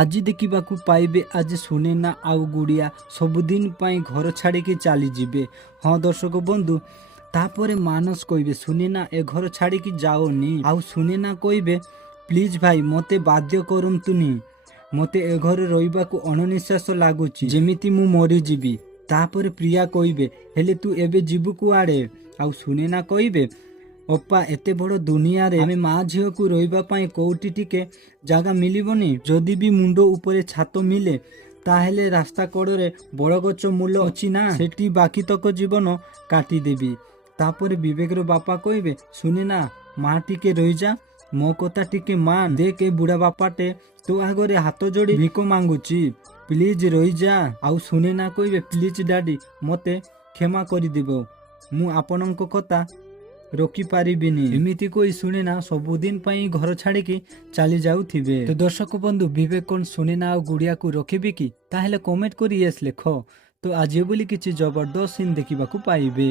ଆଜି ଦେଖିବାକୁ ପାଇବେ ଆଜି ସୁନେନା ଆଉ ଗୁଡ଼ିଆ ସବୁଦିନ ପାଇଁ ଘର ଛାଡ଼ିକି ଚାଲିଯିବେ। ହଁ ଦର୍ଶକ ବନ୍ଧୁ, ତାପରେ ମାନସ କହିବେ ସୁନେନା ଏ ଘର ଛାଡ଼ିକି ଯାଓନି। ଆଉ ସୁନେନା କହିବେ ପ୍ଲିଜ ଭାଇ ମୋତେ ବାଧ୍ୟ କରନ୍ତୁନି, ମୋତେ ଏ ଘରେ ରହିବାକୁ ଅଣନିଶ୍ୱାସ ଲାଗୁଛି, ଯେମିତି ମୁଁ ମରିଯିବି। ତାପରେ ପ୍ରିୟା କହିବେ ହେଲେ ତୁ ଏବେ ଯିବୁ କୁଆଡ଼େ? ଆଉ ସୁନେନା କହିବେ ଅପା ଏତେ ବଡ଼ ଦୁନିଆରେ ଆମେ ମା ଝିଅକୁ ରହିବା ପାଇଁ କୋଉଠି ଟିକେ ଜାଗା ମିଳିବନି? ଯଦି ବି ମୁଣ୍ଡ ଉପରେ ଛାତ ମିଳେ ତାହେଲେ ରାସ୍ତା କଡ଼ରେ ବରଗଛ ମୂଳ ଅଛି ନା, ସେଠି ବାକିତକ ଜୀବନ କାଟିଦେବି। ତାପରେ ବିବେକର ବାପା କହିବେ ସୁନେନା ମା ଟିକେ ରହିଯା, ମୋ କଥା ଟିକେ ମାନ, ଦେଖ ଏ ବୁଢ଼ା ବାପାଟେ ତୋ ଆଗରେ ହାତ ଯୋଡ଼ି ଭିକ ମାଗୁଛି, ପ୍ଲିଜ ରହିଯା। ଆଉ ସୁନେନା କହିବେ ପ୍ଲିଜ ଡାଡି ମୋତେ କ୍ଷମା କରିଦେବ, ମୁଁ ଆପଣଙ୍କ କଥା ରଖିପାରିବିନି। ଏମିତି କହି ସୁନେନା ସବୁଦିନ ପାଇଁ ଘର ଛାଡ଼ିକି ଚାଲି ଯାଉଥିବେ। ତ ଦର୍ଶକ ବନ୍ଧୁ, ବିବେକ କଣ ସୁନେନା ଆଉ ଗୁଡ଼ିଆକୁ ରଖିବେ କି? ତାହେଲେ କମେଣ୍ଟ କରି ୟେସ୍ ଲେଖ। ତ ଆଜି ବୋଲି କିଛି ଜବରଦସ୍ତ ସିନ୍ ଦେଖିବାକୁ ପାଇବେ।